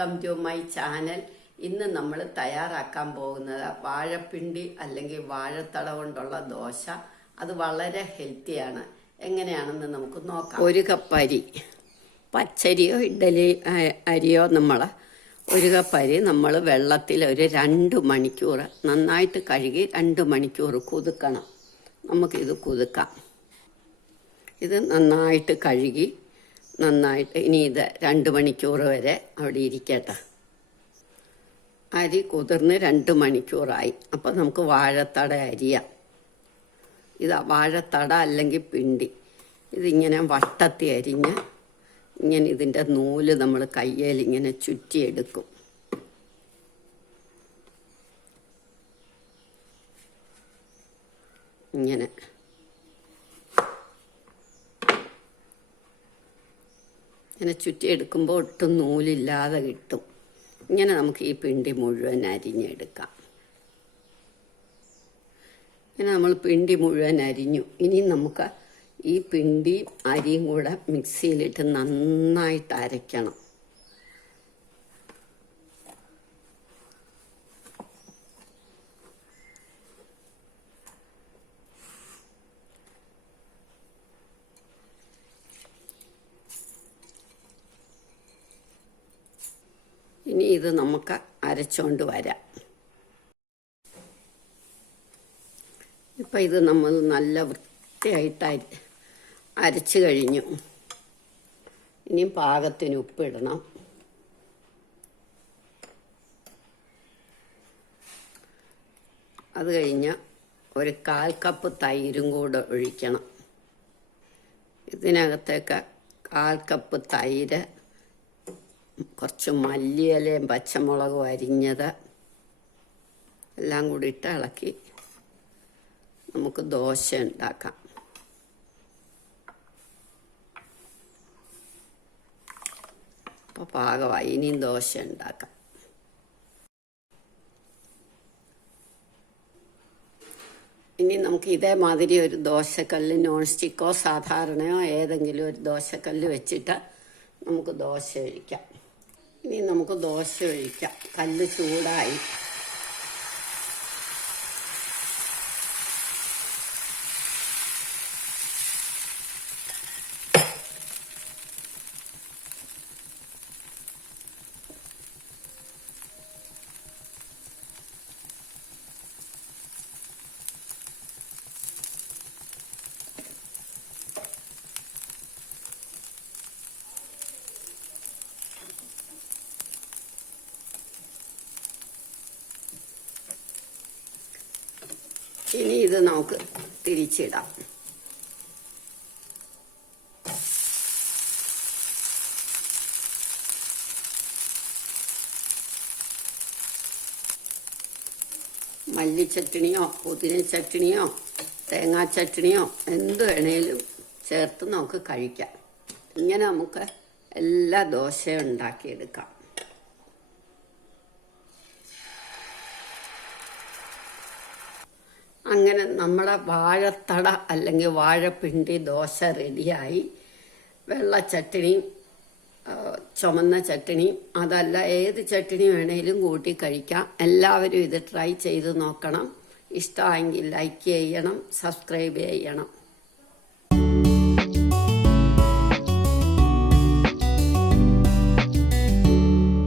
Welcome to my channel. ഇന്ന് നമ്മൾ തയ്യാറാക്കാൻ പോകുന്നത് വാഴപ്പിണ്ടി അല്ലെങ്കിൽ വാഴത്തട കൊണ്ടുള്ള ദോശ. അത് വളരെ ഹെൽത്തിയാണ്. എങ്ങനെയാണെന്ന് നമുക്ക് നോക്കാം. 1 കപ്പ് അരി, പച്ചരിയോ ഇഡ്ഡലി അരിയോ ഒരു കപ്പ് അരി നമ്മൾ വെള്ളത്തിൽ ഒരു 2 മണിക്കൂർ നന്നായിട്ട് കഴുകി 2 മണിക്കൂർ കുതിർക്കണം. നമുക്കിത് കുതിർക്കാം. ഇത് നന്നായിട്ട് കഴുകി ഇനി ഇത് 2 മണിക്കൂർ വരെ അവിടെ ഇരിക്കട്ടെ. അരി കുതിർന്ന് 2 മണിക്കൂറായി. അപ്പം നമുക്ക് വാഴത്തട അരിയാം. ഇത് വാഴത്തട അല്ലെങ്കിൽ പിണ്ടി. ഇതിങ്ങനെ വട്ടത്തി അരിഞ്ഞ് ഇങ്ങനെ ഇതിൻ്റെ നൂല് നമ്മൾ കയ്യിൽ ഇങ്ങനെ ചുറ്റിയെടുക്കും. ഇങ്ങനെ ചുറ്റിയെടുക്കുമ്പോൾ ഒട്ടും നൂലില്ലാതെ കിട്ടും. ഇങ്ങനെ നമുക്ക് ഈ പിണ്ടി മുഴുവൻ അരിഞ്ഞെടുക്കാം. ഇങ്ങനെ നമ്മൾ പിണ്ടി മുഴുവൻ അരിഞ്ഞു. ഇനി നമുക്ക് ഈ പിണ്ടി അരിയും കൂടെ മിക്സിയിലിട്ട് നന്നായിട്ട് അരയ്ക്കണം. ഇനി ഇത് നമുക്ക് അരച്ചുകൊണ്ട് വരാം. ഇപ്പം ഇത് നമ്മൾ നല്ല വൃത്തിയായിട്ട് അരച്ചു കഴിഞ്ഞു. ഇനിയും പാകത്തിന് ഉപ്പിടണം. അത് കഴിഞ്ഞ് ഒരു 1/4 കപ്പ് തൈരും കൂടെ ഒഴിക്കണം. ഇതിനകത്തേക്ക് 1/4 കപ്പ് തൈര്, കുറച്ച് മല്ലിയിലയും പച്ചമുളകും അരിഞ്ഞത് എല്ലാം കൂടി ഇട്ട് ഇളക്കി നമുക്ക് ദോശ ഉണ്ടാക്കാം. അപ്പോൾ പാകമായി. ഇനിയും ദോശ ഉണ്ടാക്കാം. ഇനി നമുക്ക് ഇതേമാതിരി ഒരു ദോശക്കല്ല്, നോൺ സ്റ്റിക്കോ സാധാരണയോ ഏതെങ്കിലും ഒരു ദോശക്കല്ല് വെച്ചിട്ട് നമുക്ക് ദോശ ഒഴിക്കാം. ഇനി നമുക്ക് ദോശ ഒഴിക്കാം. കല്ല് ചൂടായി. ഇനി ഇത് നമുക്ക് തിരിച്ചിടാം. മല്ലിച്ചട്ടണിയോ പുതിന ചട്ടണിയോ തേങ്ങാ ചട്ടണിയോ എന്ത് വേണേലും ചേർത്ത് നമുക്ക് കഴിക്കാം. ഇങ്ങനെ നമുക്ക് എല്ലാ ദോശയും ഉണ്ടാക്കിയെടുക്കാം. അങ്ങനെ നമ്മുടെ വാഴത്തട അല്ലെങ്കിൽ വാഴപ്പിണ്ടി ദോശ റെഡിയായി. വെള്ള ചട്ടണിയും ചുമന്ന ചട്ടണിയും അതല്ല ഏത് ചട്ടണി വേണേലും കൂട്ടി കഴിക്കാം. എല്ലാവരും ഇത് ട്രൈ ചെയ്ത് നോക്കണം. ഇഷ്ടമായെങ്കിൽ ലൈക്ക് ചെയ്യണം, സബ്സ്ക്രൈബ് ചെയ്യണം.